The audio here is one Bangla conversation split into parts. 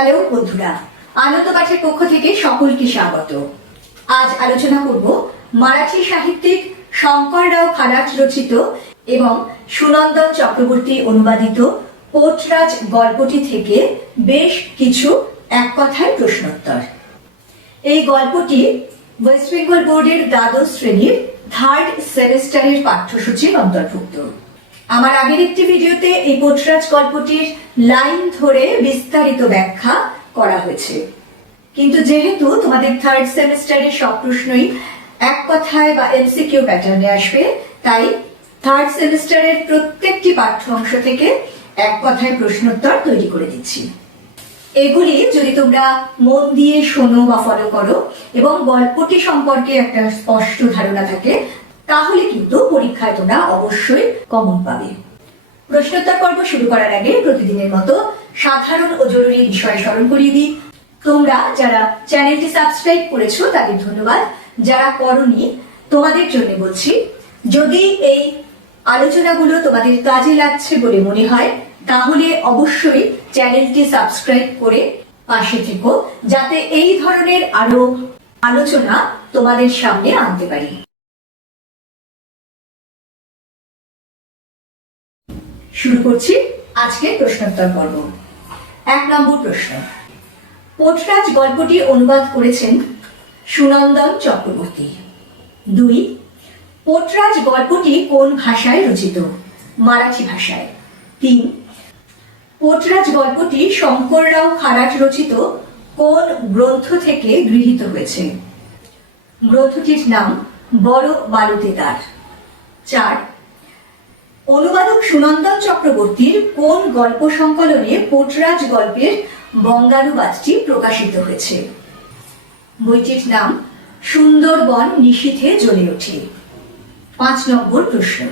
হ্যালো বন্ধুরা, আনন্দ পাঠের পক্ষ থেকে সকলকে স্বাগত। আজ আলোচনা করব মারাঠি সাহিত্যিক শঙ্কর রাও খারাট রচিত এবং সুনন্দন চক্রবর্তী অনুবাদিত পোটরাজ গল্পটি থেকে বেশ কিছু এক কথায় প্রশ্নোত্তর। এই গল্পটি ওয়েস্ট বেঙ্গল বোর্ডের দ্বাদশ শ্রেণির থার্ড সেমিস্টারের পাঠ্যসূচির অন্তর্ভুক্ত। আমার আগের একটি ভিডিওতে এই পোটরাজ গল্পটির লাইন ধরে বিস্তারিত ব্যাখ্যা করা হয়েছে। কিন্তু যেহেতু তোমাদের থার্ড সেমিস্টারের সব প্রশ্নই এক কথায় বা এমসিকিউ প্যাটার্নে আসবে, তাই থার্ড সেমিস্টারের প্রত্যেকটি পাঠ্য অংশ থেকে এক কথায় প্রশ্নোত্তর তৈরি করে দিচ্ছি। এগুলি যদি তোমরা মন দিয়ে শোনো বা ফলো করো এবং গল্পটি সম্পর্কে একটা স্পষ্ট ধারণা থাকে তাহলে কিন্তু পরীক্ষায় তোমরা অবশ্যই কমন পাবে। প্রশ্নোত্তর পর্ব শুরু করার আগে প্রতিদিনের মতো সাধারণ ও জরুরি বিষয় স্মরণ করিয়ে দিই। তোমরা যারা চ্যানেলটি সাবস্ক্রাইব করেছ, তাদের ধন্যবাদ। যারা করনি, তোমাদের জন্য বলছি, যদি এই আলোচনাগুলো তোমাদের কাজে লাগছে বলে মনে হয়, তাহলে অবশ্যই চ্যানেলটি সাবস্ক্রাইব করে পাশে থেকো, যাতে এই ধরনের আরও আলোচনা তোমাদের সামনে আনতে পারি। শুরু করছি আজকে প্রশ্নোত্তর পর্ব। এক নম্বর প্রশ্ন। পোটরাজ গল্পটি অনুবাদ করেছেন সুনন্দন চক্রবর্তী। দুই, পোটরাজ গল্পটি কোন ভাষায় রচিত? মারাঠি ভাষায়। তিন, পোটরাজ গল্পটি শঙ্কররাও খারাট রচিত কোন গ্রন্থ থেকে গৃহীত হয়েছে? গ্রন্থটির নাম বড় বালুতে তার। চার অনুবাদক সুনন্দন চক্রবর্তীর কোন গল্প সংকলনে পোটরাজ গল্পের বঙ্গানুবাদটি প্রকাশিত হয়েছে? বইটির নাম সুন্দরবন নিশীথে জ্বলে ওঠে। পাঁচ নম্বর প্রশ্ন।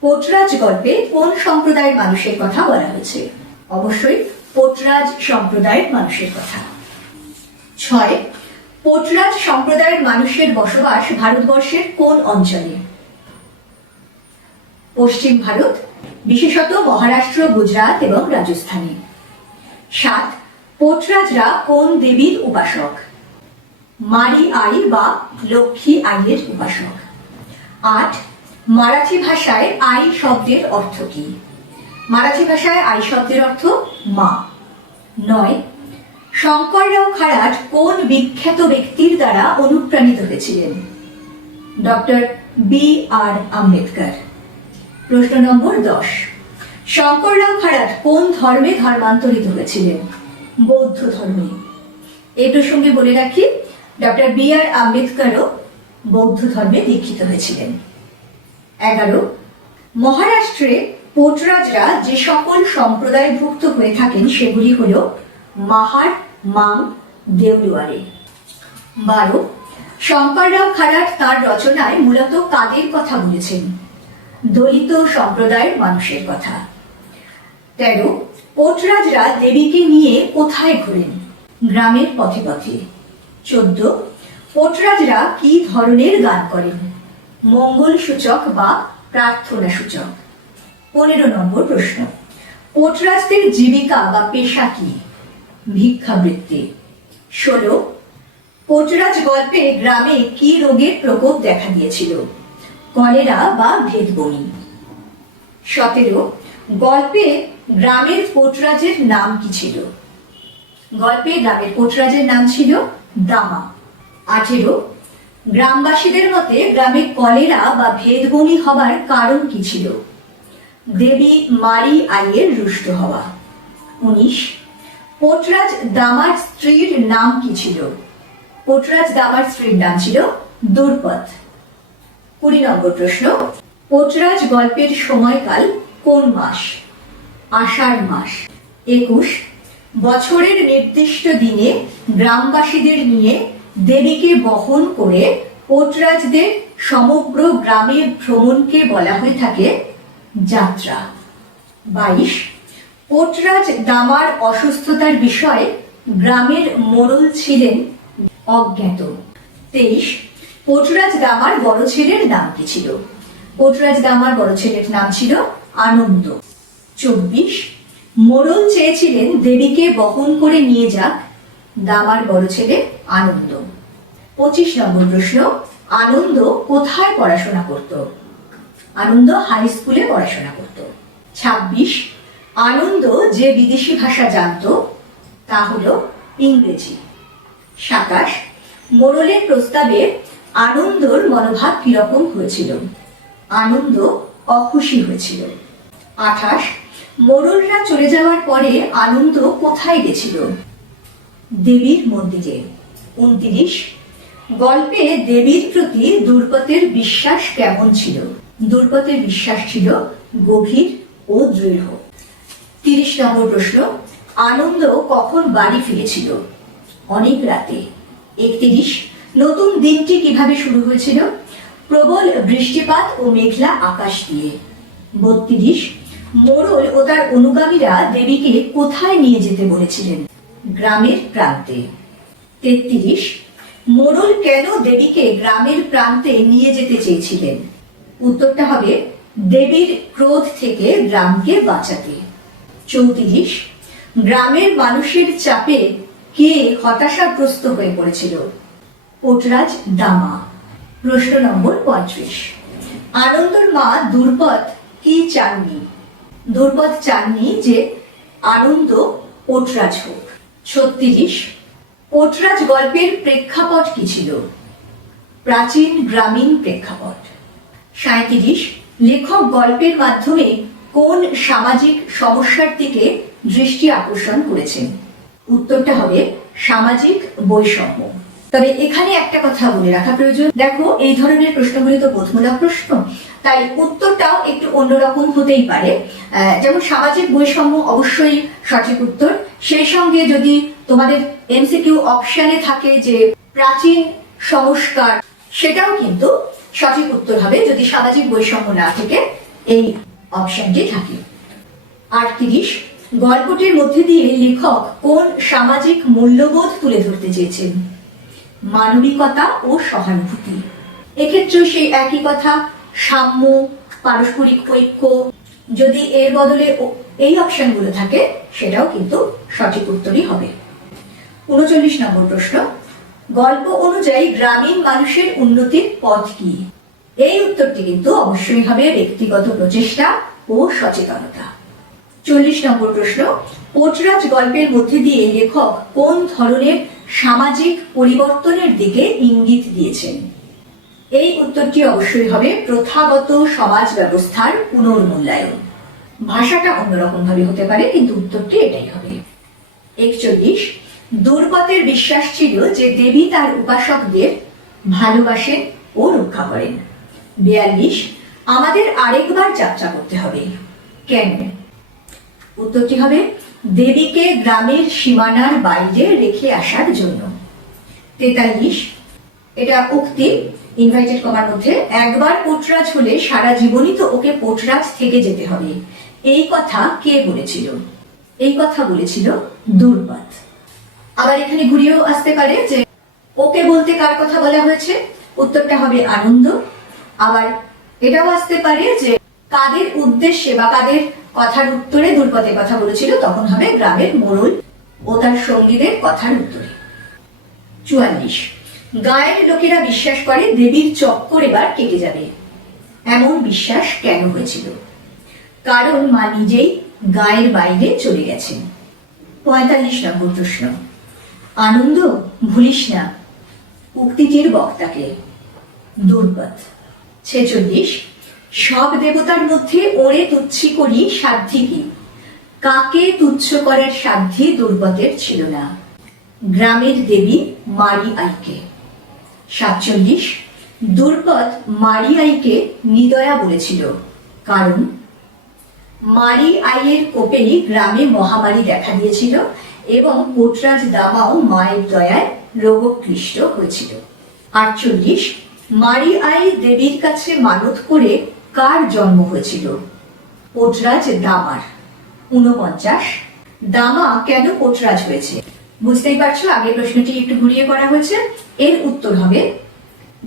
পোটরাজ গল্পে কোন সম্প্রদায়ের মানুষের কথা বলা হয়েছে? অবশ্যই পোটরাজ সম্প্রদায়ের মানুষের কথা। ছয়, পোটরাজ সম্প্রদায়ের মানুষের বসবাস ভারতবর্ষের কোন অঞ্চলে? পশ্চিম ভারত, বিশেষত মহারাষ্ট্র, গুজরাট এবং রাজস্থানে। সাত, পোটরাজরা কোন দেবীর উপাসক? মারি আই বা লক্ষ্মী আইয়ের উপাসক। আট, মারাঠি ভাষায় আই শব্দের অর্থ কি? মারাঠি ভাষায় আই শব্দের অর্থ মা। নয়, শঙ্কররাও খারাট কোন বিখ্যাত ব্যক্তির দ্বারা অনুপ্রাণিত হয়েছিলেন? Doctor B R Ambedkar. প্রশ্ন নম্বর দশ। শঙ্কররাও খারাট কোন ধর্মে ধর্মান্তরিত হয়েছিলেন? বৌদ্ধ ধর্মে। এই প্রসঙ্গে বলে রাখি, ডক্টর বি আর আম্বেদকরও বৌদ্ধ ধর্মে দীক্ষিত হয়েছিলেন। এগারো, মহারাষ্ট্রে পোটরাজরা যে সকল সম্প্রদায়ভুক্ত হয়ে থাকেন সেগুলি হল মাহার, মাং, দেউলুয়ারে। বারো শঙ্কররাও খারাট তার রচনায় মূলত কাদের কথা বলেছেন? দলিত সম্প্রদায়ের মানুষের কথা। তেরো, পোটরাজরা দেবীকে নিয়ে কোথায় ঘুরেন? গ্রামের পথে পথে চোদ্দ, পোটরাজরা কি ধরনের গান করেন? মঙ্গল সূচক বা প্রার্থনা সূচক পনেরো নম্বর প্রশ্ন, পোটরাজদের জীবিকা বা পেশা কি? ভিক্ষাবৃত্তি। ষোলো, পোটরাজ গল্পে গ্রামে কি রোগের প্রকোপ দেখা দিয়েছিল? কলেরা বা ভেদবমি সতেরো, গল্পে গ্রামের পোটরাজের নাম কি ছিল? গল্পে গ্রামের পোটরাজের নাম ছিল দামা। আঠেরো, গ্রামবাসীদের মতে গ্রামে কলেরা বা ভেদবমি হবার কারণ কি ছিল? দেবী, মারি, আইয়ের রুষ্ট হওয়া। উনিশ পোটরাজ দামার স্ত্রীর নাম কি ছিল? পোটরাজ দামার স্ত্রীর নাম ছিল দুর্পথ কুড়ি নম্বর প্রশ্ন, পোটরাজ গল্পের সময়কাল কোন মাস? আষাঢ় মাস। একুশ, বছরের নির্দিষ্ট দিনে গ্রামবাসীদের নিয়ে দেবীকে বহন করে পোটরাজদের সমগ্র গ্রামের ভ্রমণকে বলা হয়ে থাকে যাত্রা। বাইশ, পোটরাজ দামার অসুস্থতার বিষয়ে গ্রামের মোড়ল ছিলেন অজ্ঞাত। তেইশ পোটরাজ দামার বড় ছেলের নাম কি ছিল? পোটরাজ দামার বড় ছেলের নাম ছিল আনন্দ। চব্বিশ, মোড়ল চেয়েছিলেন দেবীকে বহন করে নিয়ে যাক দামার বড় ছেলে আনন্দ। পঁচিশ নম্বর প্রশ্ন, আনন্দ কোথায় পড়াশোনা করত? আনন্দ হাই স্কুলে পড়াশোনা করত। ছাব্বিশ, আনন্দ যে বিদেশি ভাষা জানতো, তা হল ইংরেজি। সাতাশ, মোড়লের প্রস্তাবে আনন্দর মনোভাব কীরকম হয়েছিল? আনন্দ অখুশি হয়েছিল। আঠাশ মোড়লরা চলে যাওয়ার পরে আনন্দ কোথায় গেছিল? দেবীর মন্দিরে। উনত্রিশ, গল্পে দেবীর প্রতি দুর্গতের বিশ্বাস কেমন ছিল? দুর্গতের বিশ্বাস ছিল গভীর ও দৃঢ়। তিরিশ নম্বর প্রশ্ন, আনন্দ কখন বাড়ি ফিরেছিল? অনেক রাতে। একত্রিশ নতুন দিনটি কীভাবে শুরু হয়েছিল? প্রবল বৃষ্টিপাত ও মেঘলা আকাশ দিয়ে। বত্রিশ, মোড়ল ও তার অনুগামীরা দেবীকে কোথায় নিয়ে যেতে বলেছিলেন? গ্রামের প্রান্তে। তেত্রিশ, মোড়ল কেন দেবীকে গ্রামের প্রান্তে নিয়ে যেতে চেয়েছিলেন? উত্তরটা হবে দেবীর ক্রোধ থেকে গ্রামকে বাঁচাতে। চৌত্রিশ, গ্রামের মানুষের চাপে কে হতাশাগ্রস্ত হয়ে পড়েছিল? পোটরাজ দামা, প্রশ্ন নম্বর পঁয়ত্রিশ। আনন্দর মা দুর্পদ কি চাননি? দুর্পদ চাননি যে আনন্দ পোটরাজ হোক। ছত্রিশ, পোটরাজ গল্পের প্রেক্ষাপট কি ছিল? প্রাচীন গ্রামীণ প্রেক্ষাপট। সাঁত্রিশ লেখক গল্পের মাধ্যমে কোন সামাজিক সমস্যার দিকে দৃষ্টি আকর্ষণ করেছেন? উত্তরটা হবে সামাজিক বৈষম্য। তবে এখানে একটা কথা বলে রাখা প্রয়োজন। দেখো, এই ধরনের প্রশ্নগুলি তো বোধমূলক প্রশ্ন। তাই উত্তরটাও একটু অন্যরকম হতেই পারে। যেমন সামাজিক বৈষম্য অবশ্যই সঠিক উত্তর। সেই সঙ্গে যদি তোমাদের এমসিকিউ অপশনে থাকে যে প্রাচীন সংস্কার, সেটাও কিন্তু সঠিক উত্তর হবে যদি সামাজিক বৈষম্য না থেকে এই অপশনটি থাকে। আর তিরিশ, গল্পটির মধ্যে দিয়ে লেখক কোন সামাজিক মূল্যবোধ তুলে ধরতে চেয়েছেন? মানবিকতা ও সহানুভূতি। এক্ষেত্রেও সেই একই কথা, সাম্য, পারস্পরিক ঐক্য, যদি এর বদলে এই অপশনগুলো থাকে, সেটাও কিন্তু সঠিক উত্তরই হবে। উনচল্লিশ নম্বর প্রশ্ন, গল্প অনুযায়ী গ্রামীণ মানুষের উন্নতির পথ কি? এই উত্তরটি কিন্তু অবশ্যই হবে ব্যক্তিগত প্রচেষ্টা ও সচেতনতা। চল্লিশ নম্বর প্রশ্ন পোটরাজ গল্পের মধ্যে দিয়ে লেখক কোন ধরনের সামাজিক পরিবর্তনের দিকে ইঙ্গিত দিয়েছেন? এই উত্তরটি অবশ্যই হবে প্রথাগত সমাজ ব্যবস্থার পুনর্মূল্যায়ন। ভাষাটা অন্যরকম ভাবে হতে পারে, কিন্তু উত্তরটি এটাই হবে। একচল্লিশ, দুর্গতের বিশ্বাস ছিল যে দেবী তার উপাসকদের ভালোবাসেন ও রক্ষা করেন। বিয়াল্লিশ, আমাদের আরেকবার যাত্রা করতে হবে। কেন? উত্তরটি হবে দেবীকে গ্রামের সীমানার বাইরে রেখে আসার জন্য। তেতাল্লিশ, এটা উক্তি ইনভাইটেড কমার মধ্যে, একবার পোটরাজ হলে সারা জীবনই তো ওকে পোটরাজ থেকে যেতে হবে। এই কথা কে বলেছিল? এই কথা বলেছিল দুর্বাদ আবার এখানে ঘুরিয়েও আসতে পারে যে, ওকে বলতে কার কথা বলা হয়েছে? উত্তরটা হবে আনন্দ। আবার এটাও আসতে পারে যে কাদের উদ্দেশ্যে বা কাদের কথার উত্তরে দুর্পদের কথা বলেছিল, তখন হবে গ্রামের মোড়ল ও তার সঙ্গীদের কথার উত্তরে। চুয়াল্লিশ। গায়ের লোকেরা বিশ্বাস করে দেবীর চক্কর এবার কেটে যাবে। এমন বিশ্বাস কেন হয়েছিল? কারণ মা নিজেই গায়ের বাইরে চলে গেছেন। পঁয়তাল্লিশ নম্বর প্রশ্ন। আনন্দ ভুলিস না। উক্তিটির বক্তাকে। দুর্গত। ছেচল্লিশ। সব দেবতার মধ্যে ওরে তুচ্ছি করি সাধ্যি কি? কাকে তুচ্ছ করার সাধ্যি দুর্গতের ছিল না গ্রামের দেবী মারি আইকে। সাতচল্লিশ দুর্গত মারি আইকে নিদয়া বলেছিল। কারণ, মারি আইয়ের কোপেই গ্রামে মহামারী দেখা দিয়েছিল এবং পোটরাজ দামাও মায়ের দয়ায় রোগক্লিষ্ট হয়েছিল। আটচল্লিশ, মারি আই দেবীর কাছে মানত করে কার জন্ম হয়েছিল? পোটরাজ দামার। উনপঞ্চাশ দামা কেন পোটরাজ হয়েছে? বুঝতেই পারছ, আগের প্রশ্নটি একটু ঘুরিয়ে করা হয়েছে। এর উত্তর হবে,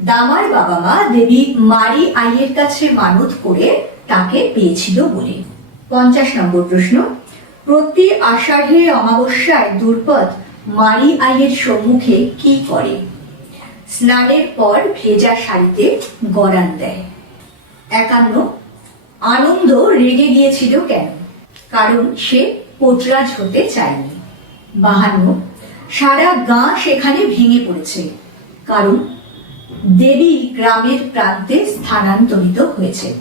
দামার বাবা মা দেবী মারি আইয়ের কাছে মানত করে তাকে পেয়েছিল বলে। পঞ্চাশ নম্বর প্রশ্ন, প্রতি আষাঢ়ে অমাবস্যায় দুর্পদ মারি আইয়ের সম্মুখে কি করে? স্নানের পর ভেজা শাড়িতে গড়ান দেয়। একান্ন আনন্দ রেগে গিয়েছিল কেন? কারণ সে পোটরাজ হতে চায়নি। বাহান্ন, সারা গা সেখানে ভেঙে পড়েছে। কারণ দেবী গ্রামের প্রান্তে স্থানান্তরিত হয়েছে।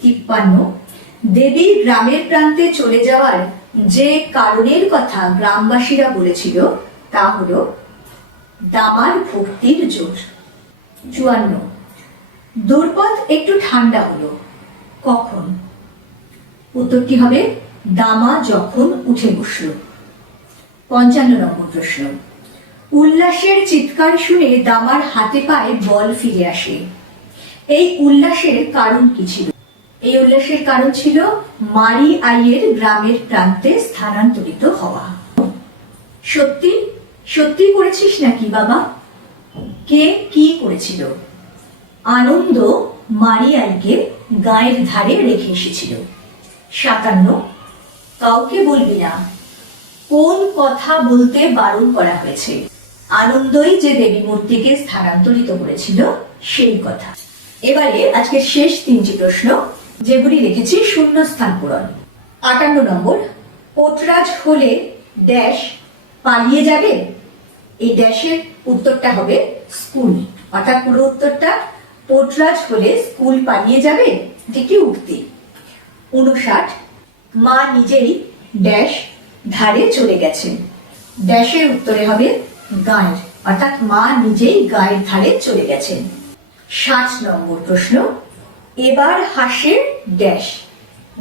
তিপ্পান্ন, দেবী গ্রামের প্রান্তে চলে যাওয়ার যে কারণের কথা গ্রামবাসীরা বলেছিল, তা হল দামার ভক্তির জোর। চুয়ান্ন দুর্পদ একটু ঠান্ডা হলো। কখন? উত্তরটি হবে? দামা যখন উঠে বসল। পঞ্চান্ন নম্বর প্রশ্ন। উল্লাসের চিৎকার শুনে দামার হাতে পায়ে বল ফিরে আসে। এই উল্লাসের কারণ কি ছিল? এই উল্লাসের কারণ ছিল মারি আইয়ের গ্রামের প্রান্তে স্থানান্তরিত হওয়া। সত্যি? সত্যি করেছিস নাকি বাবা? কে কি করেছিল? আনন্দ মারিয়াইকে গায়ের ধারে রেখে এসেছিল। সাতান্ন, কাউকে বলবি না। কোন কথা বলতে বারণ করা হয়েছে? আনন্দই যে দেবী মূর্তিকে স্থানান্তরিত করেছিল, সেই কথা। এবারে আজকের শেষ তিনটি প্রশ্ন, যেগুলি রেখেছি শূন্য স্থান পূরণ। আটান্ন নম্বর, পোটরাজ হলে ড্যাশ পালিয়ে যাবে? এই ড্যাশের উত্তরটা হবে স্কুল, অর্থাৎ পুরো উত্তরটা পোটরাজ হলে স্কুল পালিয়ে যাবে? যেটি উক্তি। উনষাট, মা নিজেই ড্যাশ ধারে চলে গেছেন। ড্যাশের উত্তরে হবে গায়ের, অর্থাৎ মা নিজেই গায়ের ধারে চলে গেছেন। ষাট নম্বর প্রশ্ন, এবার হাসে ড্যাশ।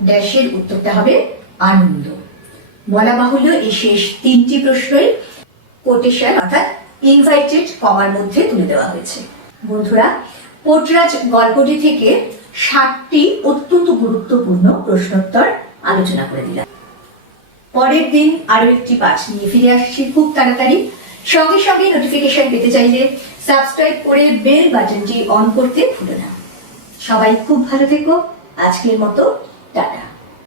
ড্যাশের উত্তরটা হবে আনন্দ। বলা বাহুল্য এই শেষ তিনটি প্রশ্নই কোটেশন অর্থাৎ ইনভাইটেড কমার মধ্যে তুলে দেওয়া হয়েছে। বন্ধুরা পোটরাজ গল্পটি থেকে সাতটি অত্যন্ত গুরুত্বপূর্ণ প্রশ্নোত্তর আলোচনা করে দিলাম। পরের দিন আরও একটি পাঠ নিয়ে ফিরে আসছি খুব তাড়াতাড়ি। সঙ্গে সঙ্গে নোটিফিকেশন পেতে চাইলে সাবস্ক্রাইব করে বেল বাটনটি অন করতে ভুলো না। সবাই খুব ভালো থেকো। আজকের মতো, টাটা।